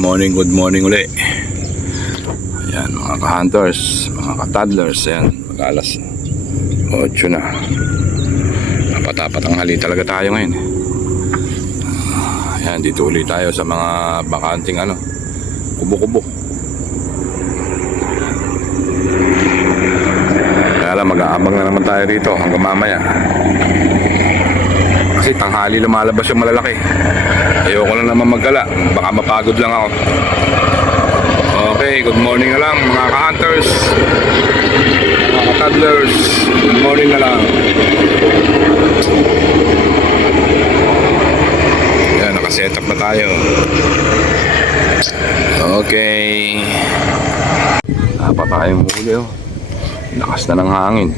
Good morning uli. Ayan mga ka-hunters, mga ka-toddlers. Ayan, mag-alas 8 na. Napatapat ang hali talaga tayo ngayon. Ayan, dito ulit tayo sa mga bakanting kubo-kubo. Kaya lang, mag-aabang na naman tayo rito hanggang mamaya. Kasi tanghali lumalabas yung malalaki. Ayoko lang naman magkala, baka mapagod lang ako. Okay, good morning na lang mga ka-hunters, mga ka-toddlers. Good morning na lang. Ayan, nakaset up na tayo. Okay, dapat tayong huli. Lakas na ng hangin.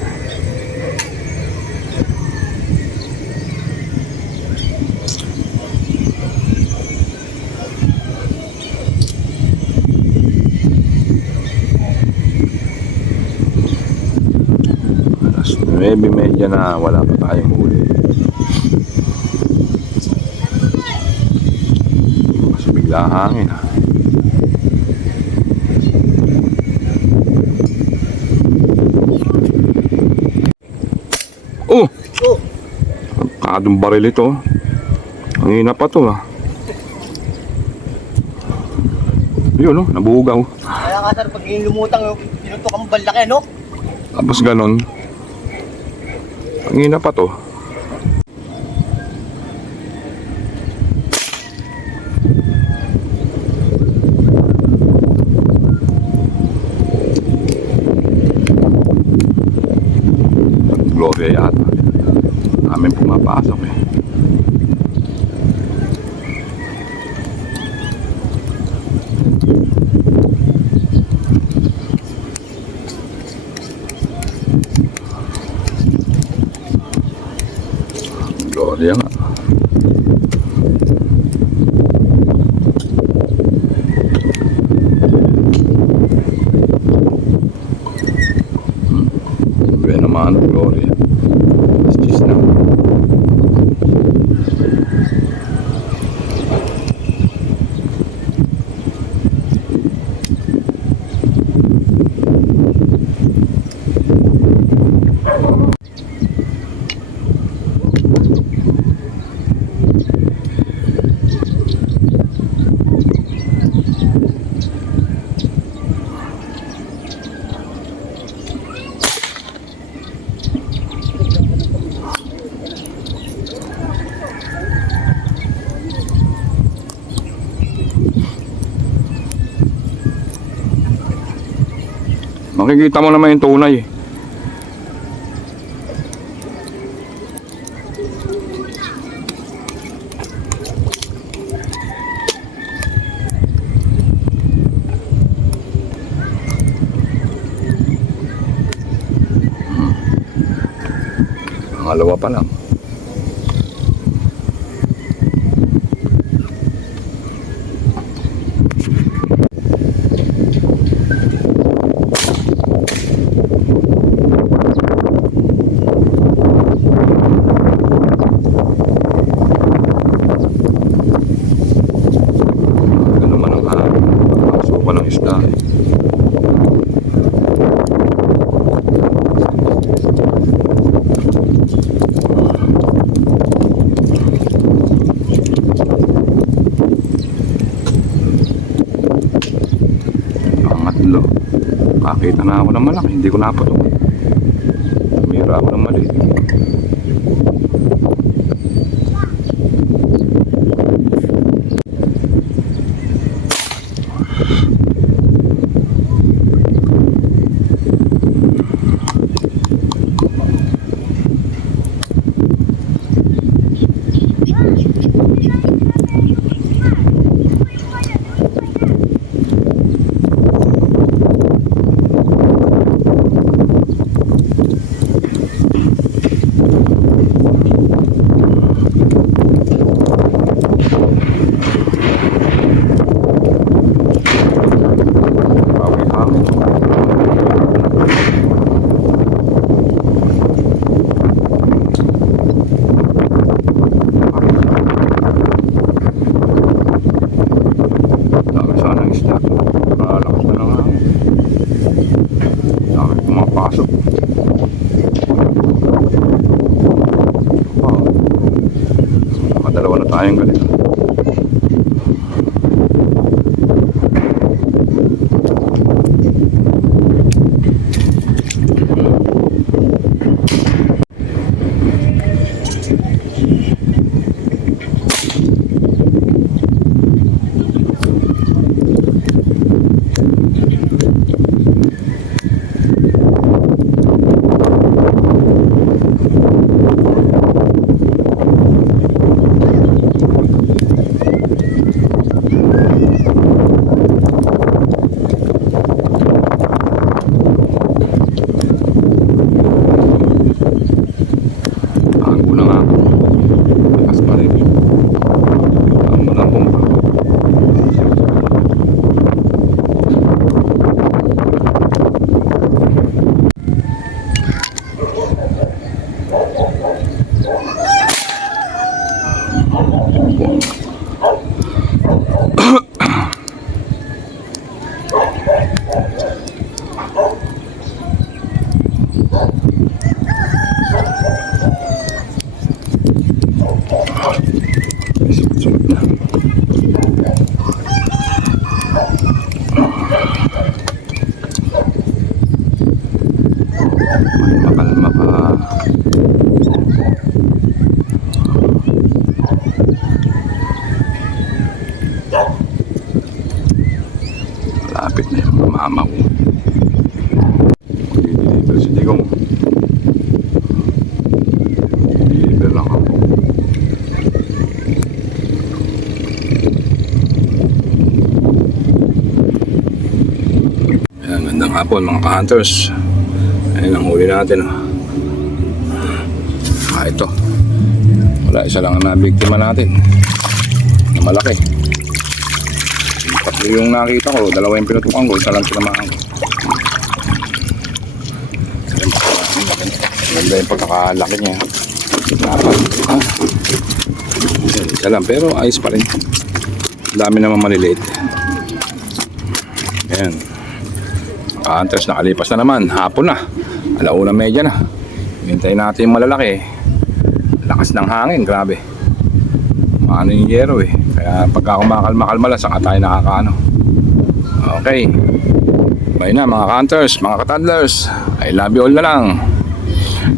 Maybe medyo na wala pa tayong huli. Kasi bigla hangin Oh! Kadong baril ito. Ang hina pa to Yun nabuhugaw. Kaya nga sir, pag lumutang pinutok ang balaki Tapos ganon. Ang hina pa to. Gloria yata. Amin pumapasok Gloria nga. Sabi naman Gloria. Cheese na. Makikita mo naman yung tunay Pangalawa pa lang. Ng isda pangatlo, kakita na ako ng malaki, hindi ko napatok. Tumira ako ng mali. Marami sana ang isda. Nakalakas na lang. Dami pumapasok. Oh. Nakadalawa na tayong ganito. Tago na nga ako. Lakas pa rin. Ang mga bomba. Sunod na. Makalma ka. Malapit na yung mama ko. Dito si Digong. Dito lang ako. Magandang hapon mga ka-hunters. Ayun ang huli natin. Ito. Wala, isa lang ang nabiktima natin. Na malaki. Tatlo yung nakita ko. Dalawa yung pinutukan ko. Isa lang tinamaan ko. Ganda yung pagkakalaki niya. Isa lang pero ayos pa rin. Dami naman maliliit. Ayan. Hunters, nakalipas na naman. Hapon na. 1:30 na. Hintayin natin yung malalaki. Lakas ng hangin, grabe. Maano yung yero eh. Kaya pagka kumakalma-kalma lang, saka tayo nakakaano. Okay. Bye na mga hunters, mga katadlers. I love you all na lang.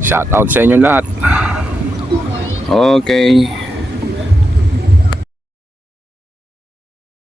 Shout out sa inyo lahat. Okay.